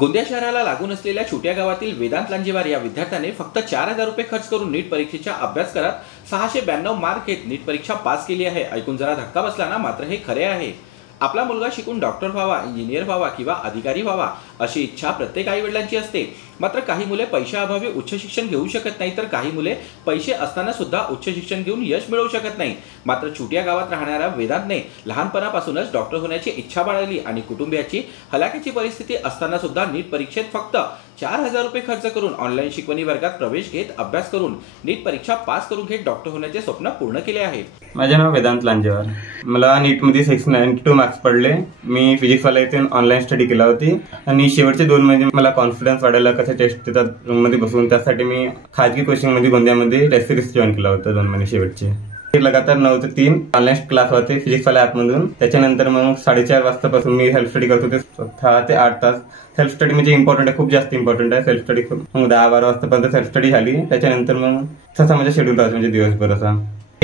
गोंदिया शहराला लागून असलेल्या छोट्या गावातील वेदांत लांजेवार या विद्यार्थ्याने फक्त 4,000 रुपये खर्च करून नीट परीक्षेचा अभ्यास करत 692 मार्क घेत नीट परीक्षा पास केली आहे। ऐकून जरा धक्का बसला ना, मात्र हे खरे आहे। आपला मुलगा शिकून डॉक्टर व्हावा, इंजिनियर व्हावा किंवा अधिकारी व्हावा अशी इच्छा प्रत्येक आई वडिलांची असते। मात्र काही मुले पैशाअभावी उच्च शिक्षण घेऊ शकत नाही, तर काही मुले पैसे असताना सुद्धा उच्च शिक्षण घेऊन यश मिळवू शकत नाही। मात्र छोट्या गावात राहणाऱ्या वेदांतने लहानपणापासूनच डॉक्टर होण्याची इच्छा बाळगली आणि कुटुंबियाची हलाखीची परिस्थिती असताना सुद्धा नीट परीक्षेत फक्त 4,000 रुपये खर्च करून ऑनलाईन शिकवणी वर्गात प्रवेश घेत अभ्यास करून नीट परीक्षा पास करून घेत डॉक्टर होण्याचे स्वप्न पूर्ण केले आहे। माझे नाव वेदांत लांजेवार। मला नीटमध्ये 692 मार्क्स पडले। मी फिजिक्सवाला इथे ऑनलाईन स्टडी केला होती आणि शेवटचे 2 महिने मला कॉन्फिडन्स वाढायला कसे टेस्ट देतात रूममध्ये बसून, त्यासाठी मी खाजगी कोचिंगमध्ये गोंदियामध्ये टेस्ट सिरीज जॉईन केला होता 2 महिने शेवटचे। लगातार 9 ते 3 ऑनलाईन क्लास होते फिजिक्सवाल्या ॲपमधून। त्याच्यानंतर मग 4:30 वाजतापासून मी सेल्फ स्टडी करत होते 6 ते 8 तास। सेल्फ स्टडी म्हणजे इम्पॉर्टंट आहे, खूप जास्त इम्पॉर्टंट आहे सेल्फ स्टडी। मग 10-12 वाजतापर्यंत सेल्फ स्टडी झाली। त्याच्यानंतर मग तसा माझा शेड्यूल राहतो म्हणजे दिवसभर असा।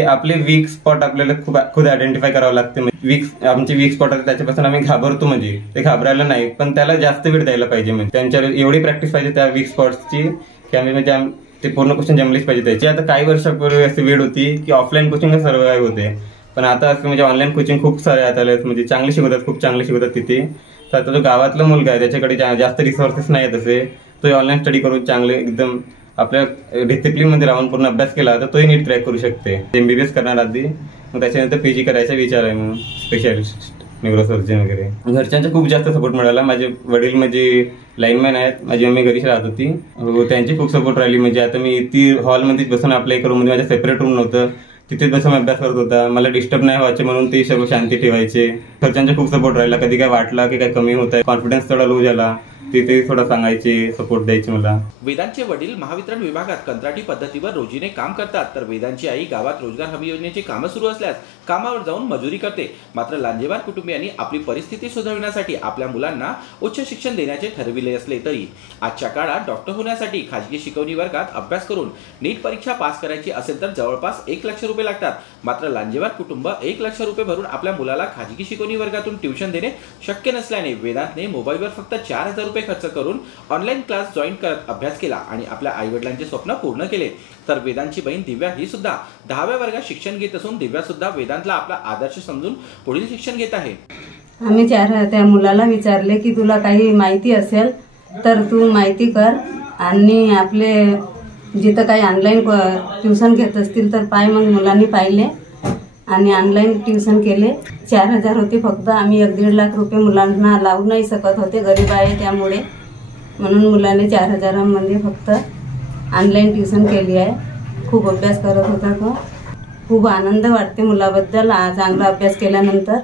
आपले वीक स्पॉट आपल्याला खूप आयडेंटिफाय करावं लागते। आमचे वीक स्पॉट आहे त्याच्यापासून आम्ही घाबरतो, म्हणजे ते घाबरायला नाही पण त्याला जास्त वेळ द्यायला पाहिजे। म्हणजे त्यांच्यावर एवढी प्रॅक्टिस पाहिजे त्या वीक स्पॉट्सची की आम्ही म्हणजे ते पूर्ण क्वेश्चन जमलेच पाहिजे त्याची। आता काही वर्षापूर्वी अशी वेळ होती की ऑफलाईन कोचिंग सर्व काही होते, पण आता असं म्हणजे ऑनलाईन कोचिंग खूप सारे आता म्हणजे चांगले शिकवतात, खूप चांगले शिकवतात तिथे। तर आता जो गावातला मुलगा आहे त्याच्याकडे जास्त रिसोर्सेस नाही आहेत तसे, तो ऑनलाईन स्टडी करून चांगले एकदम आपल्या डिसिप्लिन मध्ये राहून पूर्ण अभ्यास केला तर तोही नीट क्रॅक करू शकते। MBBS करणार आधी, मग त्याच्यानंतर PG करायचा विचार आहे, मग स्पेशालिस्ट न्यूरोसर्जन वगैरे। घरच्यांचा खूप जास्त सपोर्ट मिळाला। माझे वडील म्हणजे लाईनमॅन आहेत, माझी मम्मी घरीच राहत होती, त्यांची खूप सपोर्ट राहिली। म्हणजे आता मी ती हॉलमध्येच बसून आपल्या एका रूममध्ये, माझ्या सेपरेट रूम नव्हतं, तिथेच बसून अभ्यास करत होता। मला डिस्टर्ब नाही व्हायचे म्हणून ते सगळं शांती ठेवायचे। घरच्यांचा खूप सपोर्ट राहिला। कधी काय वाटला की काय कमी होत आहे, कॉन्फिडन्स थोडा लो झाला, तिथे थोडा सांगायचे, सपोर्ट द्यायचे मला। वेदांतचे वडील महावितरण विभागात कंत्राटी पद्धतीवर रोजीने काम करतात, तर वेदांतची आई गावात रोजगार हमी योजनेची कामं सुरू असल्यास कामावर जाऊन मजुरी करते। मात्र लांजेवार कुटुंबियांनी आपली परिस्थिती सुधारण्यासाठी आपल्या मुलांना उच्च शिक्षण देण्याचे ठरविले असले तरी आजच्या काळात डॉक्टर होण्यासाठी खाजगी शिकवणी वर्गात अभ्यास करून नीट परीक्षा पास करायची असेल तर जवळपास 1 लाख रुपये लागतात। मात्र लांजेवार कुटुंब 1 लाख रुपये भरून आपल्या मुलाला खाजगी शिकवणी वर्गातून ट्युशन देणे शक्य नसल्याने वेदांतने मोबाईलवर फक्त 4,000 रुपये खर्च करून ऑनलाईन क्लास जॉईन करत अभ्यास केला आणि आपल्या आई वडिलांचे स्वप्न पूर्ण केले। तर वेदांतची बहीण दिव्या ही सुद्धा 10व्या वर्गात शिक्षण घेत असून दिव्या सुद्धा वेदांतला आपला आदर्श समजून पुढील शिक्षण घेत आहे। आम्ही त्या मुलाला विचारले की तुला काही माहिती असेल तर तू माहिती कर आणि आपले जिथं काही ऑनलाईन ट्युशन घेत असतील तर पाय। मग मुलांनी पाहिले आणि ऑनलाईन ट्युशन केले। 4,000 होते फक्त। आम्ही 1-1.5 लाख रुपये मुलांना लावू नाही शकत होते, गरीब आहे त्यामुळे, म्हणून मुलाने 4,000 मध्ये फक्त ऑनलाईन ट्युशन केली आहे। खूप अभ्यास करत होता तो। खूप आनंद वाटते मुलाबद्दल चांगला अभ्यास केल्यानंतर।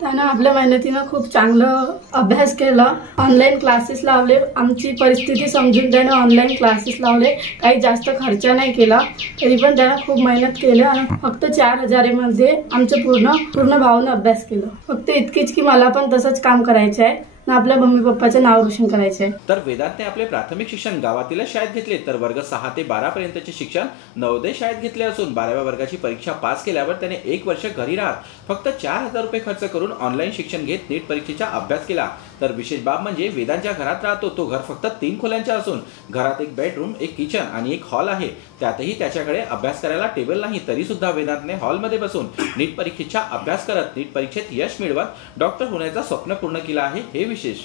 त्यानं आपल्या मेहनतीनं खूप चांगलं अभ्यास केला, ऑनलाईन क्लासेस लावले। आमची परिस्थिती समजून त्यानं ऑनलाईन क्लासेस लावले, काही जास्त खर्च नाही केला, तरी पण त्यानं खूप मेहनत केली आणि फक्त 4,000 मध्ये आमचं पूर्ण भावानं अभ्यास केला। फक्त इतकीच की मला पण तसंच काम करायचं आहे ना, आपल्या मम्मी पप्पाचं नाव रोशन करायचं आहे। तर वेदांतने आपले प्राथमिक शिक्षण गावातील शाळेत घेतले, तर वर्ग 6 ते 12 पर्यंतचे शिक्षण नवोदय शाळेत घेतले असून 12व्या वर्गाची परीक्षा पास केल्यावर त्याने 1 वर्ष घरी राहत फक्त 4,000 रुपये खर्च करून ऑनलाईन शिक्षण घेत नीट परीक्षेचा अभ्यास केला। तर विशेष बाब म्हणजे वेदांतच्या घरात राहतो तो घर फक्त 3 खोल्यांचा असून घरात 1 बेडरूम, 1 किचन आणि 1 हॉल आहे। त्यातही त्याच्याकडे अभ्यास करायला टेबल नाही, तरी सुद्धा वेदांतने हॉलमध्ये बसून नीट परीक्षेचा अभ्यास करत नीट परीक्षेत यश मिळवत डॉक्टर होण्याचं स्वप्न पूर्ण केलं आहे। हे विशेष।